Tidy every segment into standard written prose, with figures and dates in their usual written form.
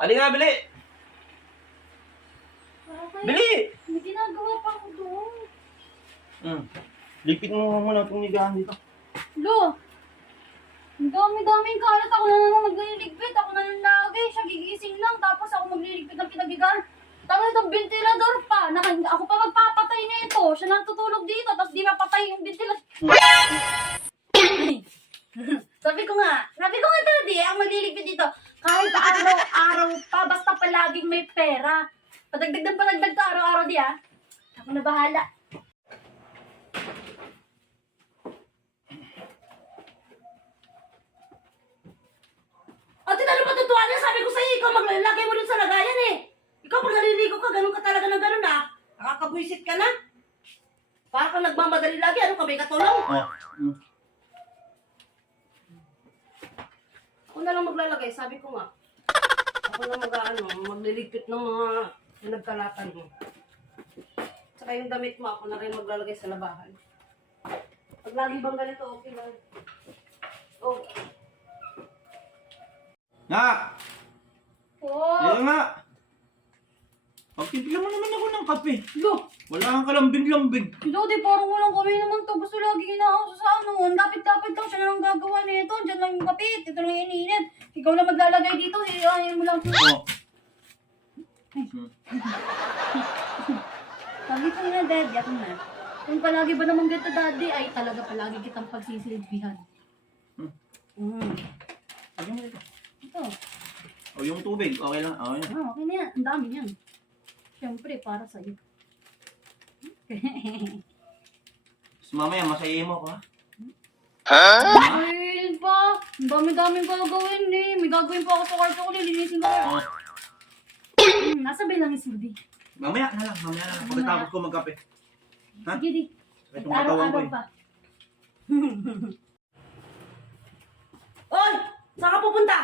Ali nga, bili! Bili! May ginagawa pa ako doon. Lipit mo muna itong nigahan dito. Lo! Ang dami-daming kalat. Ako na naman magliligpit. Ako na lang lagi. Siya gigising lang. Tapos ako magliligpit ng pinagigan. Tapos itong ventilador pa. Ako pa magpapatay na ito. Siya nang tutulog dito. Tapos di mapatay yung ventilador. Sabi ko nga daddy, ang magliligpit dito. Kahit araw-araw pa. Basta palaging may pera. Padagdag ka araw-araw di ha. Ako na bahala. Ate, ano pa tutuwa niya? Sabi ko sa'yo, ikaw maglalagay mo rin sa lagayan eh. Ikaw pag naliligo ka, ganun ka talaga ng ganun ah. Nakakabwisit ka na. Para kang nagmamadali lagi, ano ka ba katulong? Ako na lang maglalagay, sabi ko nga. Ako na magliligpit ng mga nagkalatan mo. Tsaka yung damit mo, ako na rin maglalagay sa labahan. Pag lagi bang ganito, okay lang. Oh. Nak! Oh! Yan nga! Pagtimpla mo naman ako ng kape. Lo! Wala kang kalambing-lambing. Lodi, parang walang kami naman to. Gusto lagi inaauso sa ano. Lapit-lapit lang siya na lang gagawa nito. Diyan lang yung kapit. Ito lang yung iniinit. Ikaw lang maglalagay dito. Ayayin mo lang. Oo. Sabi ko na, daddy. Ako na. Kung palagi ba naman ganito, daddy, ay talaga palagi kitang pagsisilbihan. Sabi mo dito. Ito. O yung tubig, okay lang. Okay na. Okay na yan. Ang dami yan. Siyempre, para sa'yo. So, mamaya, masayayin mo ako, ha? Ay, pa. Ang dami-daming gagawin eh. May gagawin pa ako sa kwarto ko. Lilinisin ko. Nasa bilang yung silbi. Mamaya na lang. Pagkatapos ko magkape. Ha? Sige, di. Itong katawan ko Araw-araw eh. pa. Oy! Saan ka pupunta?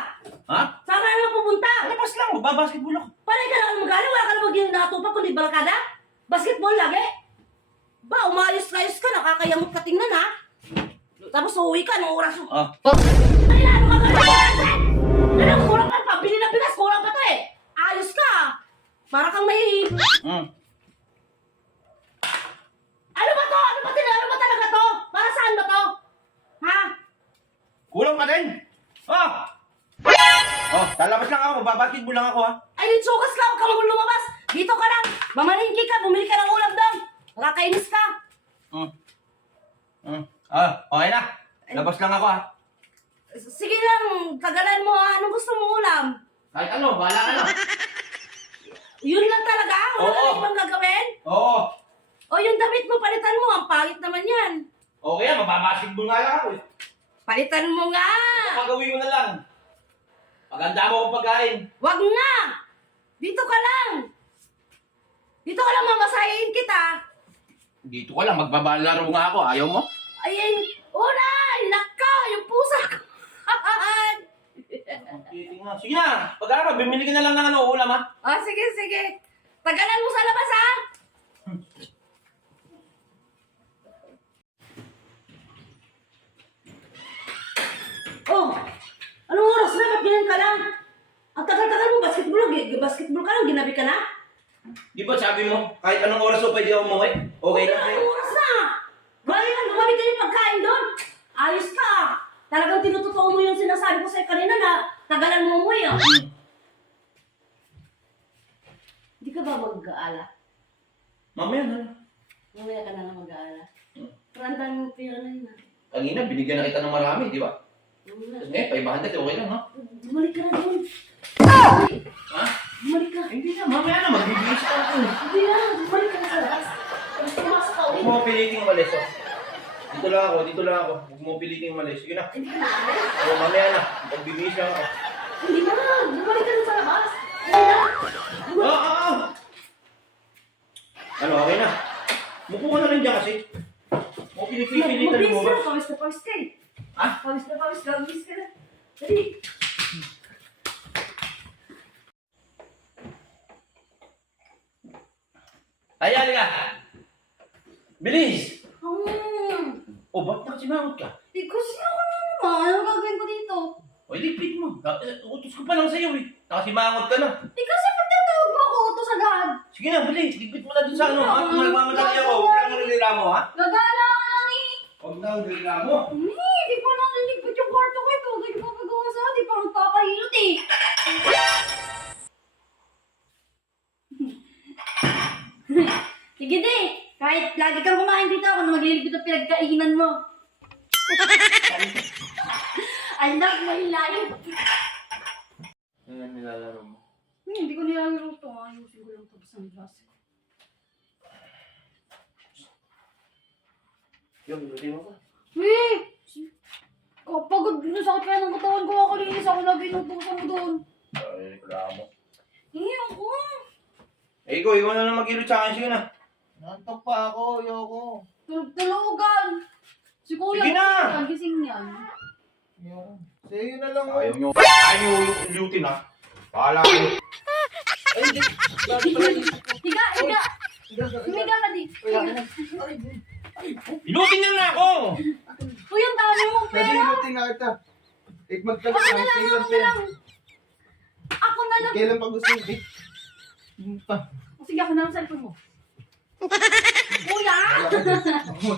Ha? Saan ka naman pupunta? Labas lang, magbabasketball ako. Panay ka lang mag-ano? Wala ka naman ginatupa kundi barkada? Basketball lagi? Ba, umayos-ayos ka, nakakayamot ka tingnan ha? Tapos uuwi ka, anong oras mo? Ay, ano ka gano'n? Ano, kulang ka pa, bili ng bigas, kulang pa to eh. Ayos ka. Para kang may... Ano ba to? Ano ba talaga to? Para saan ba to? Ha? Kulang ka din. Lalabas lang ako, magbabasketball lang ako, ha? Ay, nitsukas ka, huwag ka mong lumabas. Dito ka lang. Mamalingki ka, bumili ka ng ulam doon. Nakakainis ka. Okay na. Labas lang ako, ha? Sige lang, kagalan mo ha. Anong gusto mo ulam? Kahit ano, bahala ka na. Yun lang talaga? Wala Oo. ka na ibang gagawin? Oo. O yung damit mo, palitan mo. Ang pangit naman yan. Okay yan, magbabasketball nga lang ako, eh. Palitan mo nga. Pagawin mo na lang. Paganda mo akong pagkain. Wag nga. Dito ka lang. Dito ka lang, mamasahin kita. Dito ka lang, magbabalaro nga ako. Ayaw mo? Ayun. Una, naka, yung pusa ko. Sige na, pag-araw, bimili ka na lang ng ulam, ha? Sige. Tagalan mo sa labas, ha? Oh, anong oras na? Ba't ganyan ka lang? Ang tagal-tagal mo, basketball ka lang, ginabi ka na? Di ba sabi mo, kahit anong oras o pwede ako umuwi? Okay lang sa'yo. Anong oras na? Gumamit ka yung pagkain doon. Ayos ka. Talagang tinutotoo mo yung sinasabi ko sa'yo kanina na tagalan mo umuwi, ah. Hindi ka ba mag-aala? Mamaya na lang. Mamaya ka na lang mag-aala. Randan mo pera na yun, ah. Kanina, binigyan na kita ng marami, di ba? Tapos ngayon, 500, okay lang, ha? Bumalik ka na doon. Ha? Bumalik ka. Hindi na, mamaya na, magbibigis ka ako. Hindi na, bumalik ka na sa labas. Tapos pumasok ka Huwag ulit. mo piliting umalis, oh. Dito lang ako. Huwag mo piliting umalis. Sige na. Hindi ka na ulit. O, mamaya na, magbibigis lang ako. Hindi na, bumalik ka na sa labas. Hindi na. Oo! Ano, okay na. Mupo ka na rin dyan kasi. O, pinipilitan mo ba? Pawis na pawis ka eh. Ha? Pawis na pawis ka. Umis ka na. Dali. Ay, halika! Bilis! Hmm. O, ba't nakasimangot ka? Kasi ako na naman. Ano gagawin ko dito? O, ligpit mo. Utos ko pa lang sa'yo eh. Nakasimangot ka na. Eh kasi pagtatawag mo ako utos agad. Sige na, bali. Ligpit mo na dun sa ano. Ha? Kung nagmamadali ako, huwag ka lang niliramo, ha? Gagala ka lang eh. Huwag na niliramo. Di pa naliligpit yung kwarto ko ito. Di pa magawa sa di pa magpapahilot eh. Sige di. Kahit lagi kang kumain dito ako na magliligpit ang pinagkainan mo. I love my life. Ano ang nilalaro mo? Hindi ko nilalaro ito. Ayusin ko lang tapos ang glass. Yung, lutin mo pa. Kapagod na sakit kaya ng katawan ko. Kakalinis ako lagi ng puso mo doon. Ay, reklamo. Ako. Ikaw na lang mag-ilot sa akin. Sige na. Nantok pa ako, ayoko. Tulugan. Si Kuya. Sige na! Gising yan. Ayoko. Sa'yo na lang. Ayaw nyo. Ayaw nyo ilutin, ha? Bahala kayo. Ay, hindi. Higa. Humiga ka di. Ilutin niyo na ako! Uy, ang dami mong Pwede pera. ilutin na kita. Magtagal Ako na lang. Ako na lang. Kailan pa gusto mo? Sige, ako na lang sa cellphone mo. Kuya! Ako